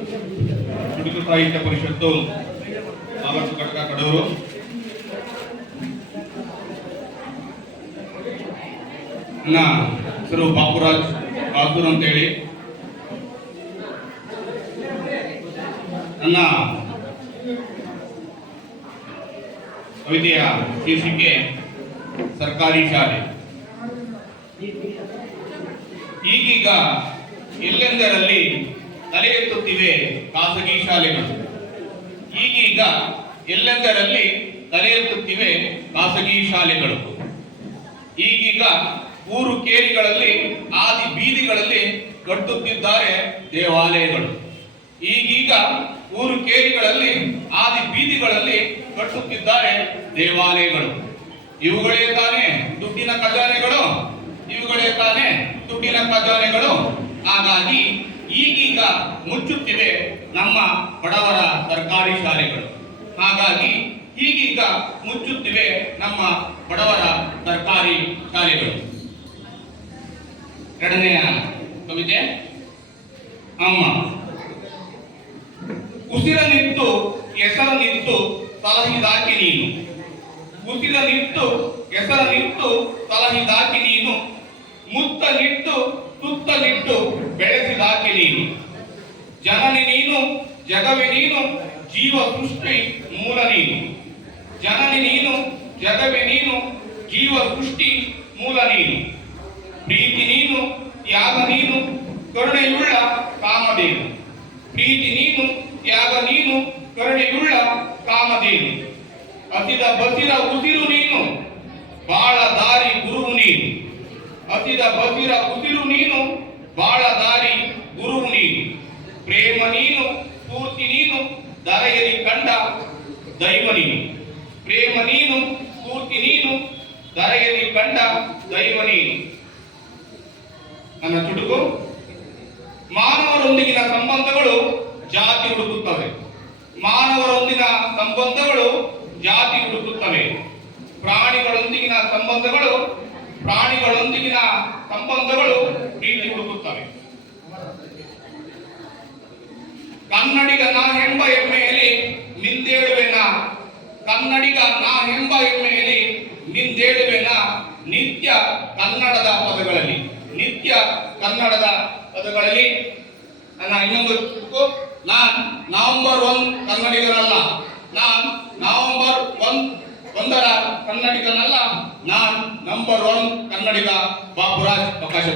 ಚುಟುಕು ಸಾಹಿತ್ಯ ಪರಿಷತ್ತು ಆವರ್ತ ಘಟಕ ಕಡೂರು. ನನ್ನ ಹೆಸರು ಬಾಪುರಾಜ್ ಕಾಸೂರ್ ಅಂತೇಳಿ. ನನ್ನ ಕವಿತೆಯ ಶೀರ್ಷಿಕೆ ಸರ್ಕಾರಿ ಶಾಲೆ. ಈಗೀಗ ಎಲ್ಲೆಂದರಲ್ಲಿ ತಲೆ ಎತ್ತುತ್ತಿವೆ ಖಾಸಗಿ ಶಾಲೆಗಳು. ಈಗೀಗ ಎಲ್ಲೆಂದರಲ್ಲಿ ತಲೆ ಎತ್ತುತ್ತಿವೆ ಖಾಸಗಿ ಶಾಲೆಗಳು. ಈಗೀಗ ಊರು ಕೇರಿಗಳಲ್ಲಿ ಆದಿ ಬೀದಿಗಳಲ್ಲಿ ಕಟ್ಟುತ್ತಿದ್ದಾರೆ ದೇವಾಲಯಗಳು. ಈಗೀಗ ಊರು ಕೇರಿಗಳಲ್ಲಿ ಆದಿ ಬೀದಿಗಳಲ್ಲಿ ಕಟ್ಟುತ್ತಿದ್ದಾರೆ ದೇವಾಲಯಗಳು. ಇವುಗಳೇ ತಾನೇ ದುಡ್ಡಿನ ಖಜಾನೆಗಳು, ಇವುಗಳೇ ತಾನೇ ದುಡ್ಡಿನ ಖಜಾನೆಗಳು. ಹಾಗಾಗಿ ಈಗೀಗ ಮುಚ್ಚುತ್ತಿವೆ ನಮ್ಮ ಬಡವರ ಸರ್ಕಾರಿ ಶಾಲೆಗಳು. ಹಾಗಾಗಿ ಈಗೀಗ ಮುಚ್ಚುತ್ತಿವೆ ನಮ್ಮ ಬಡವರ ಸರ್ಕಾರಿ ಶಾಲೆಗಳು. ಎರಡನೆಯ ಕವಿತೆ ಅಮ್ಮ. ಉಸಿರನಿತ್ತು ಹೆಸರನಿತ್ತು ಸಲಹಿದಾಕಿ ನೀನು. ಉಸಿರನಿತ್ತು ಹೆಸರನಿತ್ತು ಸಲಹಿದಾಕಿ ನೀನು. ಮುತ್ತನಿಟ್ಟು ತುತ್ತನಿಟ್ಟು ಬೆಳೆಸಿದಾಕಿ ನೀನು. ಜನನಿ ನೀನು ಜಗವೇ ನೀನು ಜೀವ ಸೃಷ್ಟಿ ಮೂಲ ನೀನು. ಜನನಿ ನೀನು ಜಗವೇ ನೀನು ಜೀವ ಸೃಷ್ಟಿ ಮೂಲ ನೀನು. ಪ್ರೀತಿ ನೀನು ತ್ಯಾಗ ನೀನು ಕರುಣೆಯುಳ್ಳ ಕಾಮಧೇನು. ಪ್ರೀತಿ ನೀನು ತ್ಯಾಗ ನೀನು ಕರುಣೆಯುಳ್ಳ ಕಾಮಧೇನು. ಹಸಿದ ಬಸಿರ ಉಸಿರು ನೀನು ಬಾಳ ದಾರಿ ಗುರುವು ನೀನು. ಹಸಿದ ಬಸಿರ ಉಸಿರು ನೀನು ಬಾಳ ದಾರಿ ಗುರುವು ನೀನು. ಪ್ರೇಮ ನೀನು ಸ್ಫೂರ್ತಿ ನೀನು ಧರೆಯಲ್ಲಿ ಕಂಡ ದೈವ ನೀನು. ಪ್ರೇಮ ನೀನು ಸ್ಫೂರ್ತಿ ನೀನು ಧರೆಯಲ್ಲಿ ಕಂಡ ದೈವ ನೀನು. ನನ್ನ ಚುಟುಕು. ಮಾನವರೊಂದಿಗಿನ ಸಂಬಂಧಗಳು ಜಾತಿ ಹುಡುಕುತ್ತವೆ. ಮಾನವರೊಂದಿಗಿನ ಸಂಬಂಧಗಳು ಜಾತಿ ಹುಡುಕುತ್ತವೆ. ಪ್ರಾಣಿಗಳೊಂದಿಗಿನ ಸಂಬಂಧಗಳು ಪ್ರೀತಿ ಹುಡುಕುತ್ತವೆ. ಕನ್ನಡಿಗ ನಾ ಎಂಬ ಹೆಮ್ಮೆಯಲ್ಲಿ ನಿಂದೇಳುವೆನ. ಕನ್ನಡಿಗ ನಾ ಎಂಬ ಹೆಮ್ಮೆಯಲ್ಲಿ ನಿಂದೇಳುವೆನ. ನಿತ್ಯ ಕನ್ನಡದ ಪದಗಳಲ್ಲಿ, ನಿತ್ಯ ಕನ್ನಡದ ಪದಗಳಲ್ಲಿ. ನನ್ನ ಇನ್ನೊಂದು ಚುಟುಕು. ನಾನ್ ನವೆಂಬರ್ 1 ಕನ್ನಡಿಗರಲ್ಲ. ನಾನ್ ನವೆಂಬರ್ 1ರ ಕನ್ನಡಿಗನಲ್ಲ. ನಾನ್ ನಂಬರ್ 1 ಕನ್ನಡಿಗ ಬಾಪುರಾಜ್ ಪ್ರಕಾಶ್.